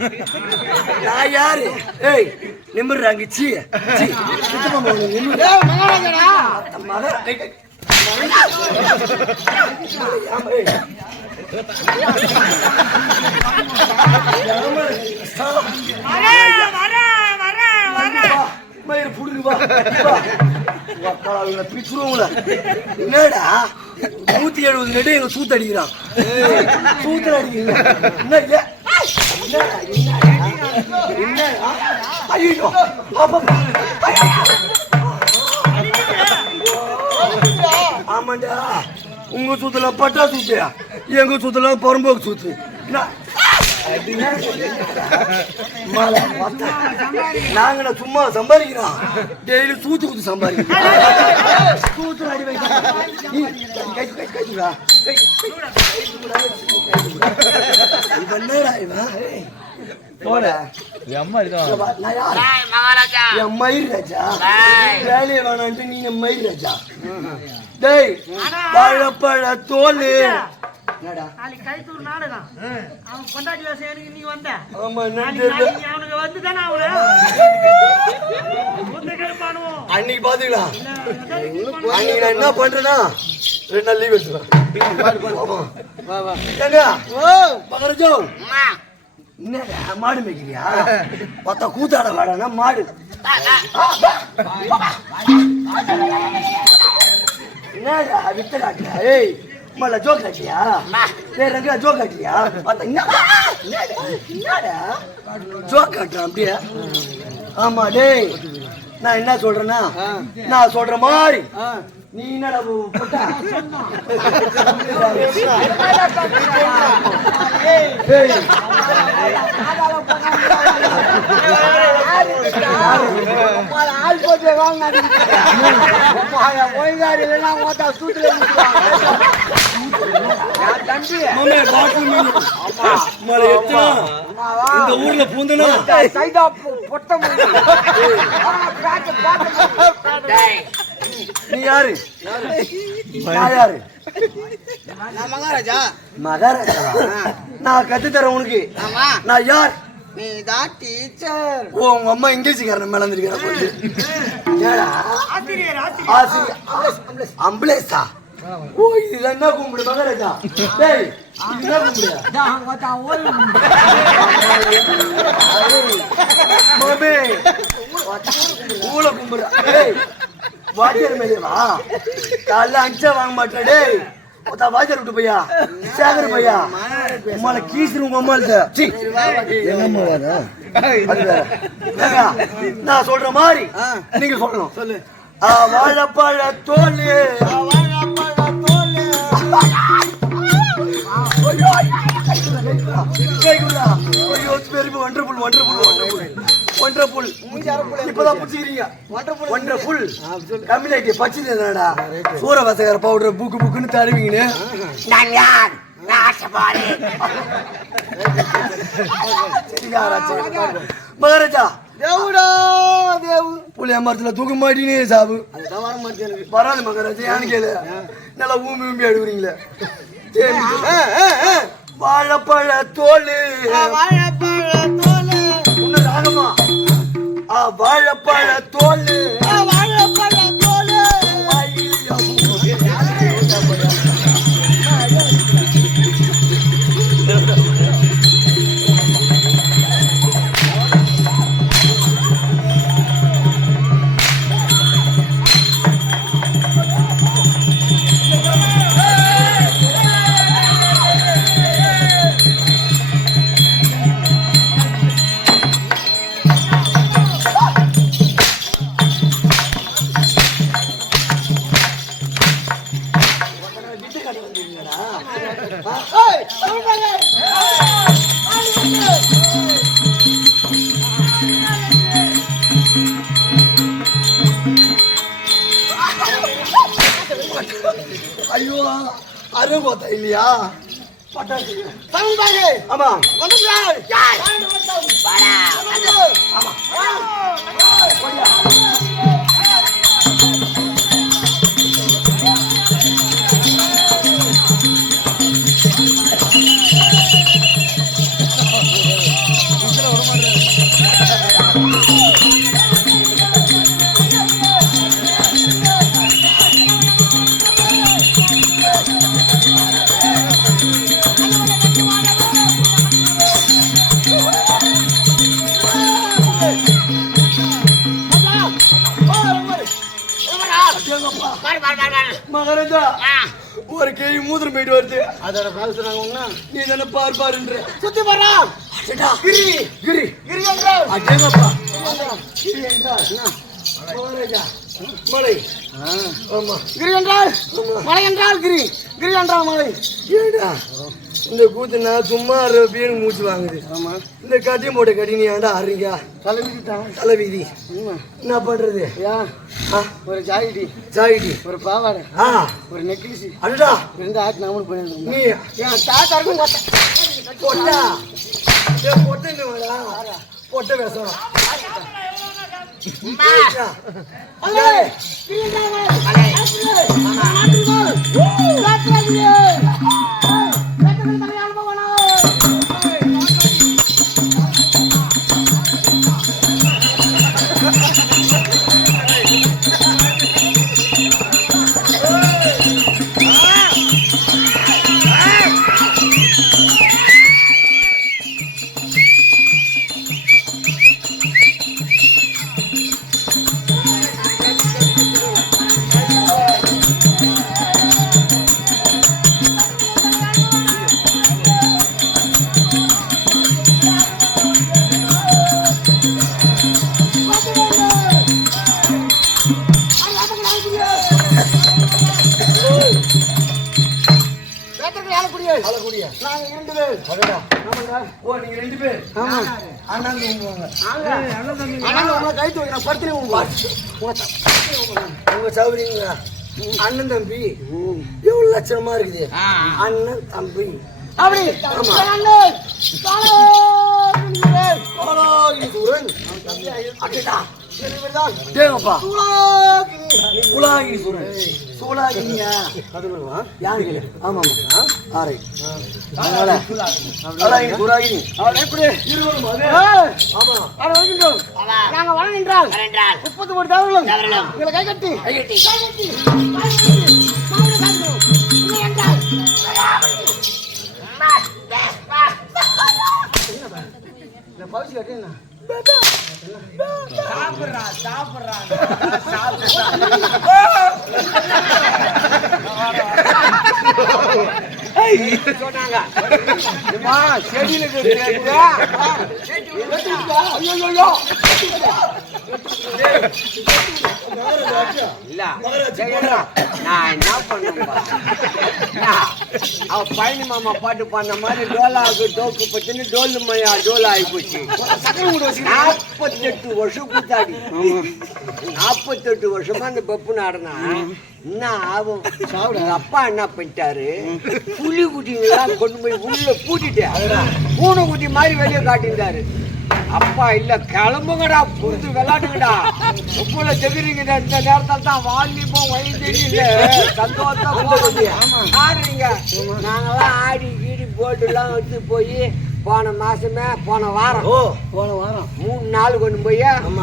நான் யாரு ஏய் நிமிர்றாங்க சி சி சுத்தமா போங்க நிமிர் ஏய், மகாராஜாடா. மகா ஏய், ஏய். ஆமா, ஏய். வரேன், வரேன், வரேன், வரேன். வா, மயிர் புடுங்க வா வா. வா, அவங்கள பிச்சுருவோங்கள என்னடா நூத்தி எழுபது நெடு எங்க சூத்து அடிக்கிறான் ஐயோ ஆமாண்டா உங்க சுத்துல பட்டா சூத்தியா எங்க சுத்துல பரம்போக்கு சுத்து நாங்க சும்மா சம்பாதிக்கிறோம் டெய்லி சூத்து குத்து சம்பாதிக்கிறோம் போடா. என் மயிர் ராஜா. டேய். வேலையை வேணான்ட்டு நீங்க மயிர் ராஜா. டேய் வாழைப்பழ தோல். என்னடா? நாளைக்கு கைத்தூர் நாடகம் அவன் கொண்டாடி வேசம் நீ வந்த. அவனுக்கு தானே அவனு அன்னைக்கு பாத்துக்கலாம். அன்னைக்கு நான் என்ன பண்றேன்னா ரெண்டு நாள் லீவ் எடுத்துக்கிறேன் ஆமா. என்னடா மாடு மேய்க்கிறியா? பார்த்தா கூத்தாட வாடானா மாடு. என்னடா வித்த காட்டியா ஏய் மல்ல ஜோக் காட்டியா ஏய் ரங்கா ஜோக் காட்டியா பார்த்தா என்னடா என்னடா? ஜோக் காட்டுறான் அப்படியே. ஆமா டேய் நான் என்ன சொல்றேன்னா நான் சொல்ற மாதிரி நீ என்னடா புட்டா? ஆள் போட்டு. உம்மால ஒழுங்காரு இல்லைன்னா ஓட்டா? இந்த ஊர்ல பூந்தனா சைதா பொ- நீ யாரு? நான் யாரு? நான் மகாராஜா. மகாராஜா நான் கத்து தரேன் உனக்கு. ஆமா. நான் யார்? நீ தான் டீச்சர். ஓ உங்க அம்மா இங்கிலீஷ்காரன் மேல ஆசிரியர் அம்புலேஸா ஓ இது என்ன கும்பிடு மகாராஜா? டேய் இது என்ன கும்பிடு? வாத்தியார் மேலே வா காலைல அஞ்சா வாங்க ஒத்தா வாத்தியார் விட்டு பையா சேகர் பையா உம்மால கீசுரு உங்க அம்மா நான் சொல்ற மாதிரி நீங்க சொல்லணும். சொல்லு. வாழைப்பழ தோல் ஐயோ very wonderful wonderful wonderful wonderful இப்பதான் புடிச்சிக்கிறீங்க. வண்டர்ஃபுல் கம்யூனிட்டி பச்சை என்னடா? சூரவசகர பவுடர் புக்கு புக்குன்னு தருவீங்கன்னு. நான் யார்? மகாராஜா. தேவுடா தேவு. புளிய மரத்துல தூக்க மாட்டீனே எனக்கு வராது மகாராஜா ஏன்னு கேளு. நல்லா ஊமி ஊமி அழுகுறீங்களே. வாழைப்பழ தோல் வாழைப்பழ வாழப்பழ தோல் ஐயோ அருகோத்தா இல்லையா? பட்டாசு. ஆமா. அடேங்கப்பா பாரு ஆ, ஒரு கேள்வி மூத்திரம் போயிட்டு வருது. அதோட பதில் சொன்னாங்க உங்க நீ தானே பார் பாருன்ற சுத்தி போறா அடடா, கிரி. கிரி. கிரி என்றால். அடேங்கப்பா கிரி என்றால். மகாராஜா மலை. ஆமா. கிரி என்றால். மலை என்றால் கிரி. கிரி என்றால் மலை. ஏடா இந்த கூத்து நான் சும்மா ரபின்னு மூச்சு வாங்குது ஆமா இந்த கட்டியும் போட்ட கட்டி நீ ஏன்டா ஆடுறீங்க தலைவிட்டான் தலை வீதி என்ன பண்றது ஆ, ஒரு ஜாயிடி சாயிடி ஒரு பாவாடை ஆ ஒரு நெக்லஸ் அடடா ரெண்டு ஆட்டு நாமளும் பண்ணிருந்தோம் நீ என் தாத்தாருக்கும் பொட்டா ஏ பொட்டை வாடா பொட்டை பேசணும் அழக்கூடிய நாங்க இரண்டு பேர். அடடா ஓ நீங்க ரெண்டு பேர்? ஆமா. வைக்கிறேன் படுத்துனே உங்க உங்க சௌகரியங்களா? அண்ணன் தம்பி. எவ்வளவு லட்சணமா இருக்குது? அண்ணன் தம்பி. அப்படி அண்ணன். அடடா டேங்கப்பா சூலாகிரி சூலாகிரிங்க யாரு ஆமா ஆரை. அதனால சூலாகிரி சூலாகிரி அவன் எப்படி? இருவரும் அதே. ஆமா. அவன் வருகின்றோம் நாங்க வளர்கின்றால் முப்பது கோடி தவறுகளும் உங்களை கை கட்டி கை கட்டி கை கட்டி இந்த பவுசி கட்டி என்ன? அம்மா, செடியில இருக்குது, கேக்குதா? ஐயையோ. இல்ல நான் என்ன பண்ணும்பா அவ பழனி மாமா பாட்டு பண்ண மாதிரி டோலாவுக்கு டோக்கு பச்சுன்னு டோல் மையா டோல் ஆகி போச்சு நாற்பத்தெட்டு வருஷம் கூத்தாடி நாற்பத்தெட்டு வருஷமா அந்த பப்பு நாடனா என்ன ஆகும் எங்க அப்பா என்ன பண்ணிட்டாரு புலி குட்டிங்கெல்லாம் கொண்டு போய் உள்ள பூட்டிட்டு பூனை குட்டி மாதிரி வெளியே காட்டியிருந்தாரு அப்பா இல்ல கிளம்புங்கடா புரிஞ்சு விளையாடுங்கடா. உப்புல ஜெகிரிங்க இந்த நேரத்தில் தான் வாலிபம் வயது சந்தோஷம் ஆடுறீங்க. நாங்கெல்லாம் ஆடி கீடி போட்டு எல்லாம் எடுத்து போய் போன மாசமே போன வாரம். போன வாரம். மூணு நாள் கொண்டு போய்